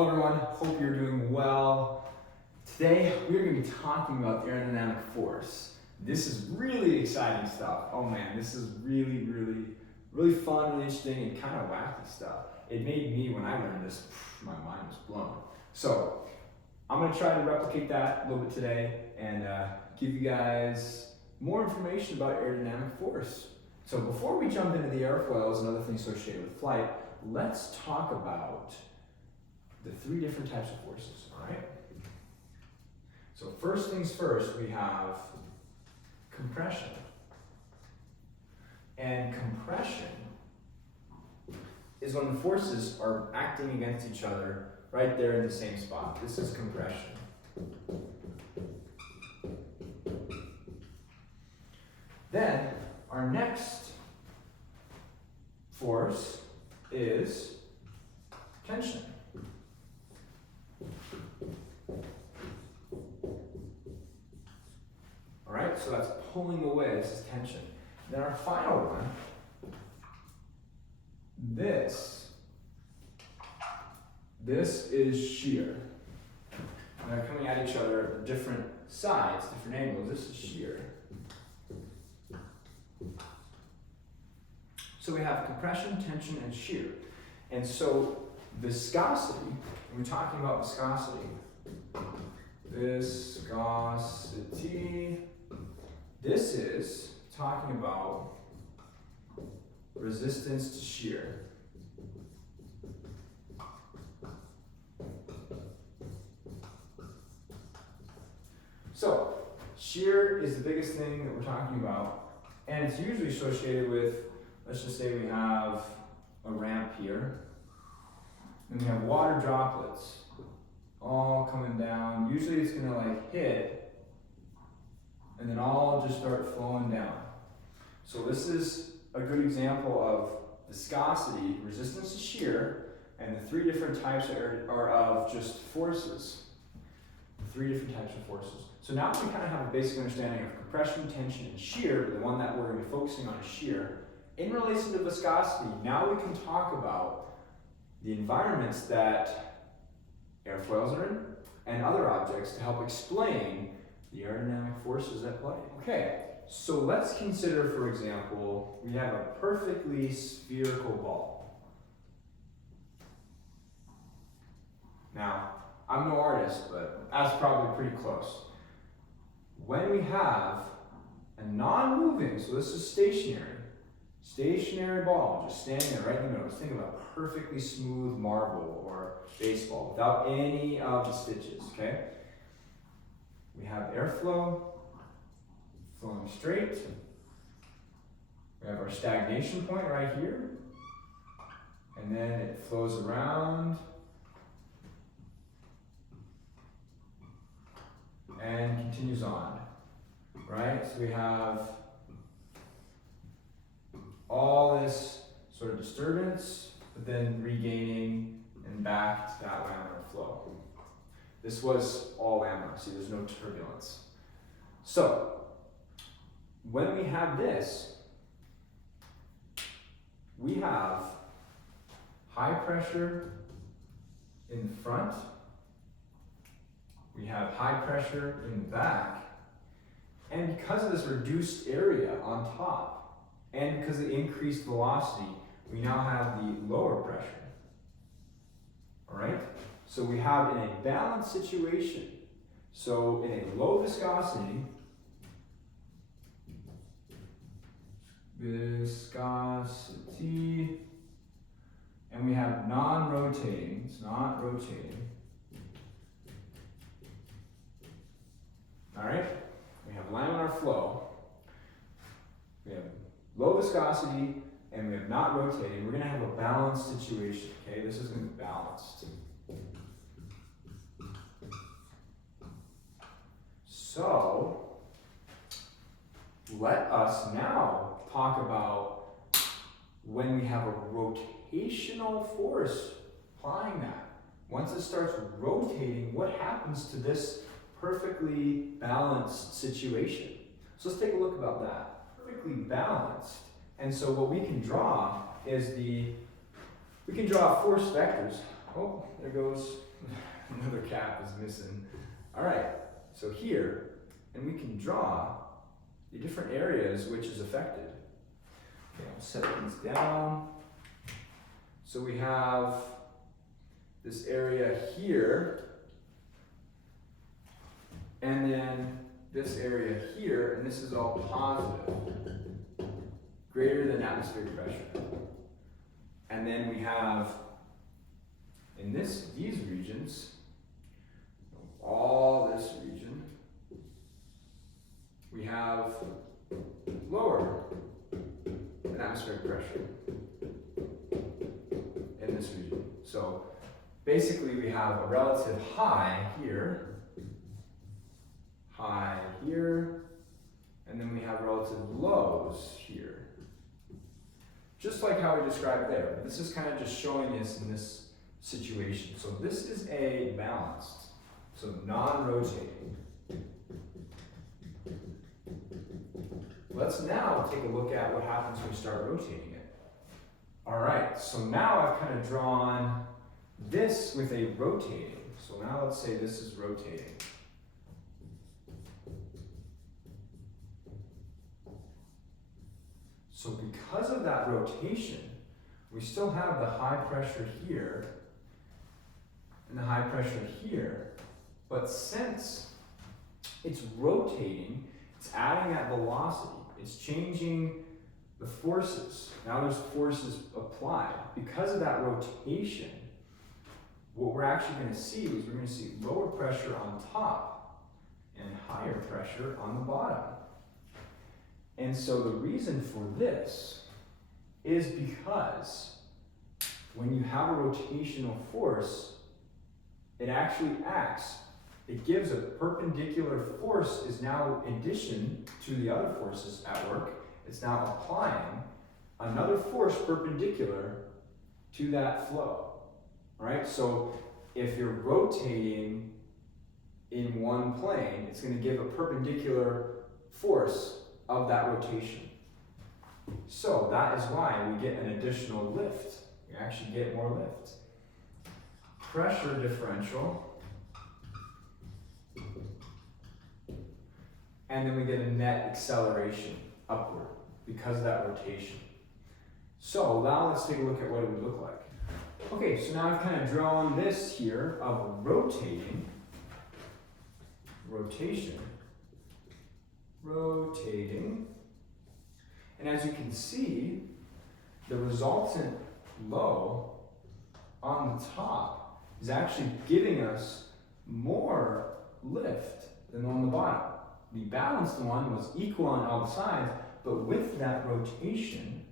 Hello everyone, hope you're doing well. Today we're going to be talking about the aerodynamic force. This is really exciting stuff. Oh man, this is really fun, really interesting, and kind of wacky stuff. It made me, when I learned this, my mind was blown. So I'm going to try to replicate that a little bit today and give you guys more information about aerodynamic force. So before we jump into the airfoils and other things associated with flight, let's talk about the three different types of forces, all right? So first things first, we have compression. And compression is when the forces are acting against each other right there in the same spot. This is compression. Then our next force is tension. All right, so that's pulling away, this is tension. Then our final one, this is shear. And they're coming at each other at different sides, different angles. This is shear. So we have compression, tension, and shear. And so viscosity, when we're talking about viscosity, this is talking about resistance to shear. So shear is the biggest thing that we're talking about, and it's usually associated with, let's just say we have a ramp here, and we have water droplets all coming down. Usually it's gonna like hit and then all just start flowing down. So this is a good example of viscosity, resistance to shear, and the three different types are of just forces. Three different types of forces. So now we kind of have a basic understanding of compression, tension, and shear, but the one that we're going to be focusing on is shear. In relation to viscosity, now we can talk about the environments that airfoils are in and other objects to help explain the aerodynamic forces at play. Okay, so let's consider, for example, we have a perfectly spherical ball. Now, I'm no artist, but that's probably pretty close. When we have a non-moving, so this is stationary ball, just standing there right in the middle. Just think of a perfectly smooth marble or baseball without any of the stitches, okay? We have airflow flowing straight. We have our stagnation point right here. And then it flows around and continues on, right? So we have all this sort of disturbance, but then regaining and back to that laminar flow. This was all laminar, see there's no turbulence. So, when we have this, we have high pressure in the front, we have high pressure in the back, and because of this reduced area on top, and because of the increased velocity, we now have the lower pressure. All right? So we have in a balanced situation, so in a low viscosity, and we have non-rotating, it's not rotating. All right? We have laminar flow, we have low viscosity, and we have not rotating. We're going to have a balanced situation, okay? This is going to be balanced. So, let us now talk about when we have a rotational force applying that. Once it starts rotating, what happens to this perfectly balanced situation? So let's take a look about that. Perfectly balanced. And so what we can draw is we can draw force vectors. Oh, there goes Another cap is missing. All right, so here, and we can draw the different areas which is affected. Okay, I'll set these down. So we have this area here, and then this area here, and this is all positive, greater than atmospheric pressure. And then we have in these regions, all this region, we have lower than atmospheric pressure in this region. So basically we have a relative high here, and then we have relative lows here. Just like how we described there. This is kind of just showing this in this situation. So this is a balanced, so non-rotating. Let's now take a look at what happens when we start rotating it. All right, so now I've kind of drawn this with a rotating. So now let's say this is rotating. So because of that rotation, we still have the high pressure here and the high pressure here, but since it's rotating, it's adding that velocity, it's changing the forces. Now there's forces applied. Because of that rotation, what we're actually going to see is we're going to see lower pressure on top and higher pressure on the bottom. And so the reason for this is because when you have a rotational force, it actually acts, it gives a perpendicular force is now in addition to the other forces at work, it's now applying another force perpendicular to that flow. All right, so if you're rotating in one plane, it's going to give a perpendicular force of that rotation. So that is why we get an additional lift. We actually get more lift. Pressure differential. And then we get a net acceleration upward because of that rotation. So now let's take a look at what it would look like. Okay, so now I've kind of drawn this here of rotation, and as you can see, the resultant low on the top is actually giving us more lift than on the bottom. The balanced one was equal on all the sides, but with that rotation,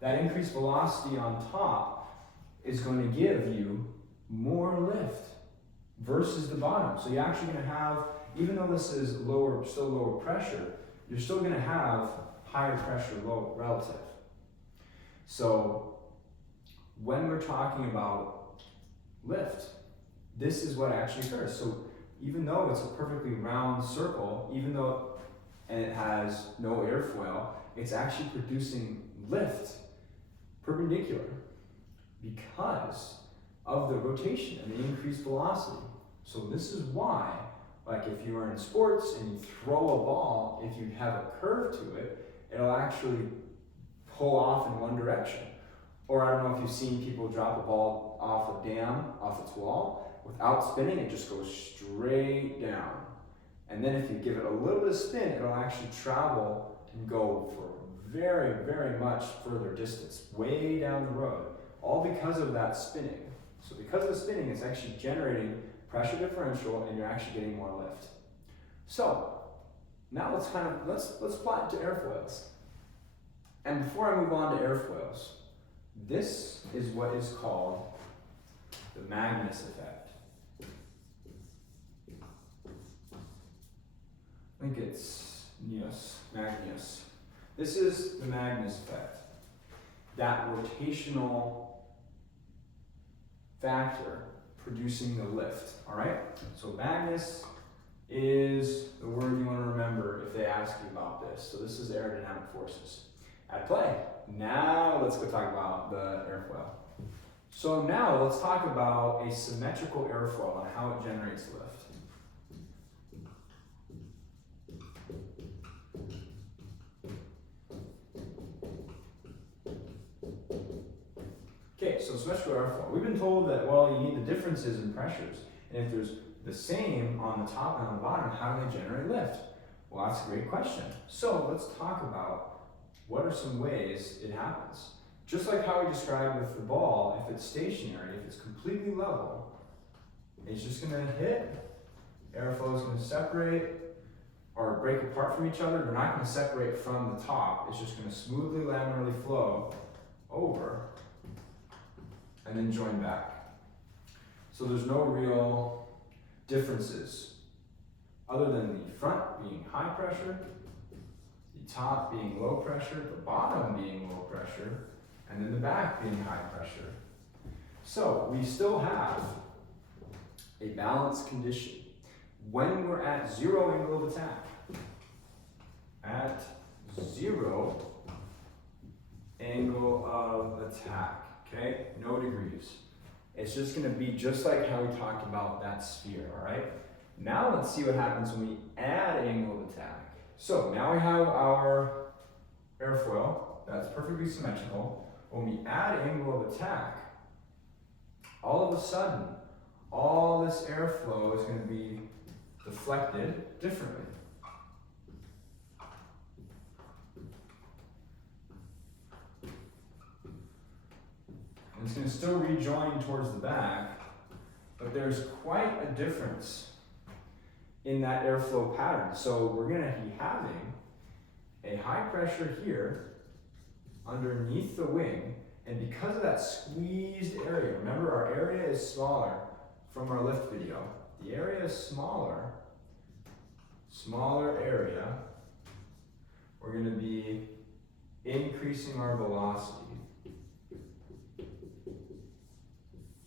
that increased velocity on top is going to give you more lift versus the bottom. So you're actually going to have, even though this is still lower pressure, you're still going to have higher pressure low relative. So when we're talking about lift, this is what actually occurs. So even though it's a perfectly round circle, and it has no airfoil, it's actually producing lift perpendicular because of the rotation and the increased velocity. So this is why, like if you are in sports and you throw a ball, if you have a curve to it, it'll actually pull off in one direction. Or I don't know if you've seen people drop a ball off a dam, off its wall, without spinning, it just goes straight down. And then if you give it a little bit of spin, it'll actually travel and go for very, very much further distance, way down the road, all because of that spinning. So because of the spinning, it's actually generating pressure differential and you're actually getting more lift. So now let's apply it to airfoils. And before I move on to airfoils, this is what is called the Magnus effect. I think it's Magnus. This is the Magnus effect. That rotational factor producing the lift, all right? So Magnus is the word you want to remember if they ask you about this. So this is aerodynamic forces at play. Now let's go talk about the airfoil. So now let's talk about a symmetrical airfoil and how it generates lift. Okay, so symmetrical airfoil. We've been told that, well, you need the differences in pressures. And if there's the same on the top and on the bottom, how do they generate lift? Well, that's a great question. So let's talk about what are some ways it happens. Just like how we described with the ball, if it's stationary, if it's completely level, it's just going to hit, airflow is going to separate or break apart from each other. They're not going to separate from the top. It's just going to smoothly laminarly flow over and then join back. So there's no real differences other than the front being high pressure, the top being low pressure, the bottom being low pressure, and then the back being high pressure. So we still have a balanced condition when we're at zero angle of attack. At zero angle of attack, okay? No degrees. It's just gonna be just like how we talked about that sphere, all right? Now let's see what happens when we add angle of attack. So now we have our airfoil that's perfectly symmetrical. When we add angle of attack, all of a sudden, all this airflow is going to be deflected differently. And it's going to still rejoin towards the back, but there's quite a difference in that airflow pattern. So we're going to be having a high pressure here underneath the wing, and because of that squeezed area, remember our area is smaller from our lift video. The area is smaller area, we're going to be increasing our velocity.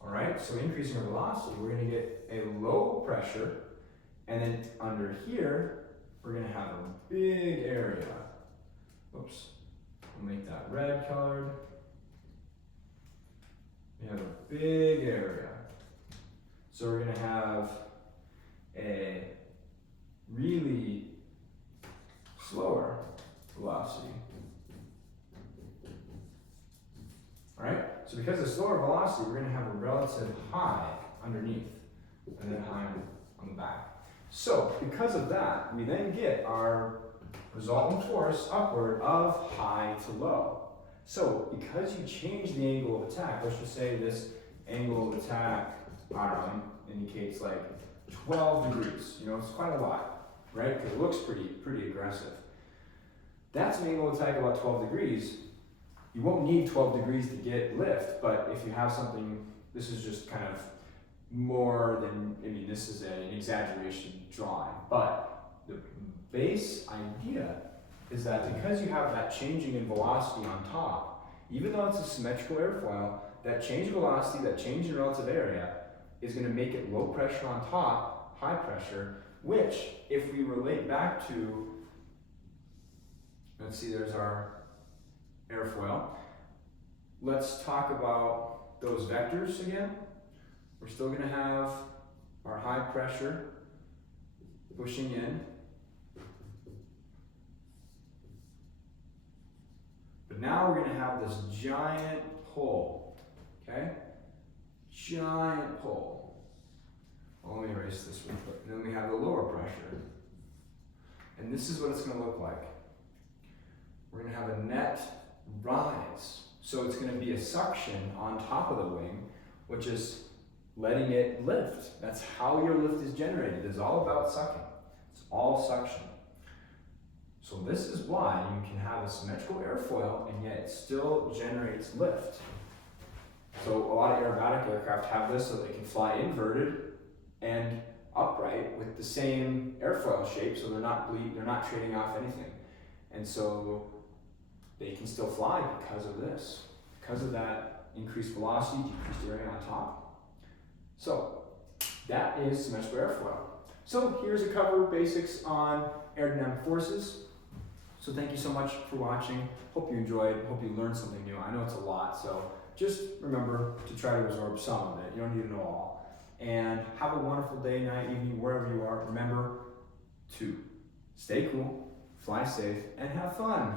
All right, so increasing our velocity, we're going to get a low pressure, and then under here, we're going to have a big area. Oops. We'll make that red colored. We have a big area. So we're going to have a really slower velocity. All right? So because of slower velocity, we're going to have a relative high underneath and then high on the back. So because of that, we then get our resultant force upward of high to low. So because you change the angle of attack, let's just say this angle of attack, I don't know, indicates like 12 degrees. You know, it's quite a lot, right? Because it looks pretty aggressive. That's an angle of attack about 12 degrees. You won't need 12 degrees to get lift, but if you have something, this is just kind of more than, I mean, this is an exaggeration drawing, but the base idea is that because you have that changing in velocity on top, even though it's a symmetrical airfoil, that change in velocity, that change in relative area is going to make it low pressure on top, high pressure, which if we relate back to, let's see, there's our airfoil. Let's talk about those vectors again. We're still going to have our high pressure pushing in. But now we're going to have this giant pull, okay? Giant pull. Well, let me erase this real quick. And then we have the lower pressure. And this is what it's going to look like. We're going to have a net rise. So it's going to be a suction on top of the wing, which is letting it lift. That's how your lift is generated. It's all about sucking. It's all suction. So this is why you can have a symmetrical airfoil and yet it still generates lift. So a lot of aerobatic aircraft have this so they can fly inverted and upright with the same airfoil shape, so they're not trading off anything. And so they can still fly because of this, because of that increased velocity, decreased area on top. So that is symmetrical airfoil. So here's a cover of basics on aerodynamic forces. So thank you so much for watching. Hope you enjoyed, hope you learned something new. I know it's a lot, so just remember to try to absorb some of it. You don't need to know all. And have a wonderful day, night, evening, wherever you are. Remember to stay cool, fly safe, and have fun.